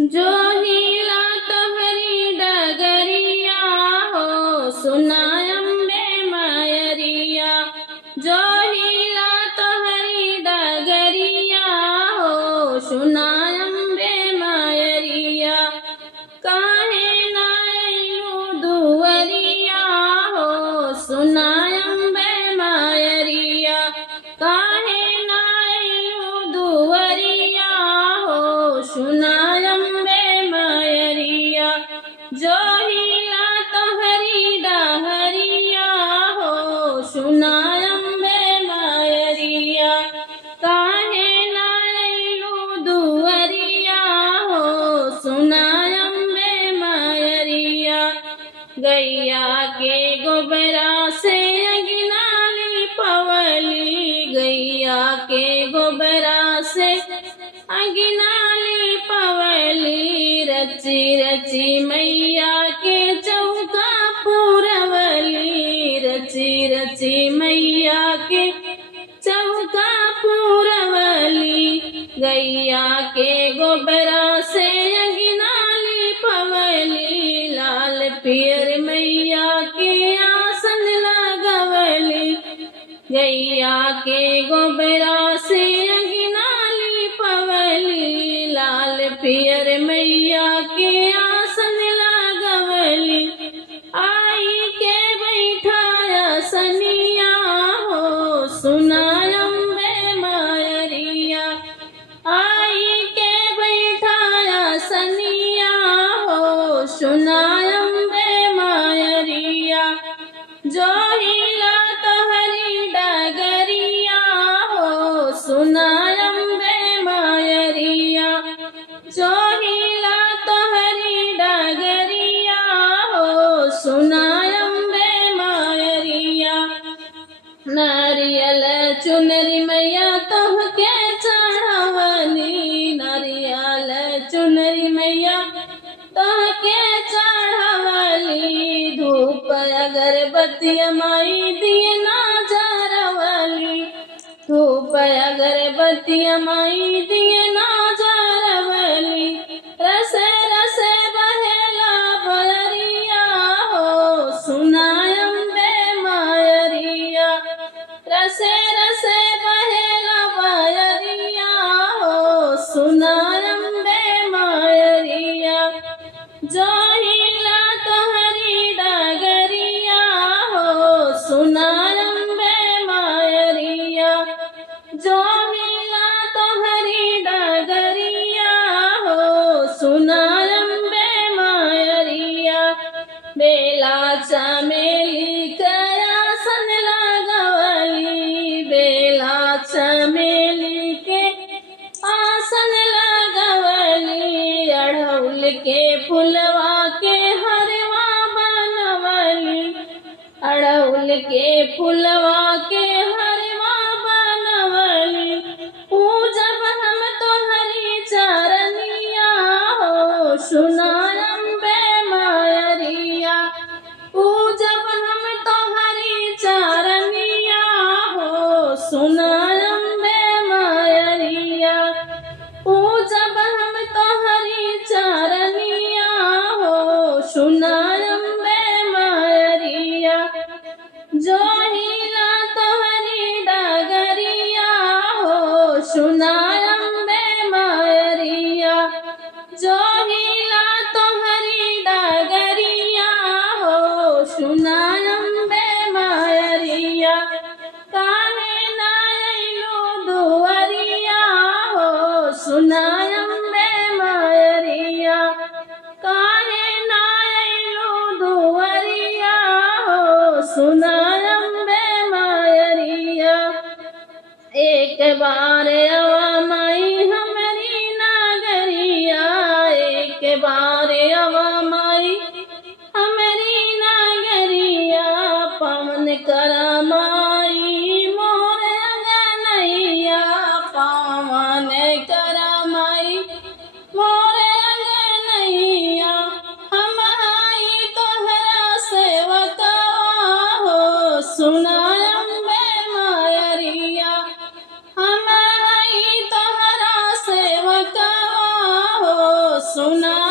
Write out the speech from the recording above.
जो हीला तोहरी डगरिया हो सुनाय अम्बे मायरिया। जो हीला तोहरी डगरिया हो सुनाय अम्बे मायरिया। काहे नायलू दुवरिया हो सुनाय अम्बे मायरिया। काहे नायलू दुवरिया हो सुनाय अम्बे मायरिया। जो हीला तोहरी डहरिया हो सुनाय अम्बे मायरिया। काहे नायलू दुवरिया हो सुनाय अम्बे मायरिया। गैया के गोबरा से अगिनाली पवली। गैया के गोबरा से अगिनाली पवली। रची रची मैया के चौका पुरवली। रची रची मैया के चौका पुरवली। गैया के गोबरा से अगिनाली पवली। लाल पियर मैया के आसन लगवली। गैया के गोबरा से अगिनाली पवली। लाल पियर मैया के आसन लगवली। आई के बैठाया सनिया हो सुनाय अम्बे मायरिया। आई के बैठाया सनिया हो सुनाय अम्बे मायरिया। जो हीला तोहरी डगरिया हो सुनाय अम्बे मायरिया। जो हीला तोहरी डगरिया हो सुनाय अम्बे मायरिया। नारियल चुनरी मैया तोहके चढ़वली। नारियल चुनरी मैया तोहके चढ़वली। धूप अगरबत्ती माई दिए ना जरवली। धूप अगरबत्ती माई दिए ना जरवली। रस रस बहेला बरिया हो सुनाय अम्बे मायरिया। रसे रसे बहेला बरिया हो सुनाय अम्बे मायरिया। जो हीला तोहरी डगरिया हो सुनाय अम्बे मायरिया। जो हीला तोहरी डगरिया हो सुनाय अम्बे मायरिया। बेला चमेली के आसन लगवली। बेला चमेली के आसन लगवली। अड़हुल के फुलवा के हरवा बनवली। अड़हुल के फुलवा के हरवा बनवली। पूजब हम तोहरी चरनिया हो सुनाय अम्बे मायरिया। पूजब हम तोहरी चरनिया हो सुनाय अम्बे मायरिया। पूजब हम तोहरी चरनिया हो सुनाय अम्बे मायरिया। जो हीला तोहरी डगरिया हो सुनाय अम्बे मायरिया। जो हीला तोहरी डगरिया हो सुनाय अम्बे मायरिया। काहे नायलू दुवरिया हो सुनाय अम्बे मायरिया। काहे नायलू दुवरिया हो सुनाय अम्बे मायरिया। एक बार अवा माई हमरी नागरिया। एक बार अवा माई हमरी नागरिया। पवन करा माई मोर अंगनैया। पवन करा माई मोर अंगनैया। हम आई तोहरा सेवका हो सुनाय अम्बे मायरिया। हम सुना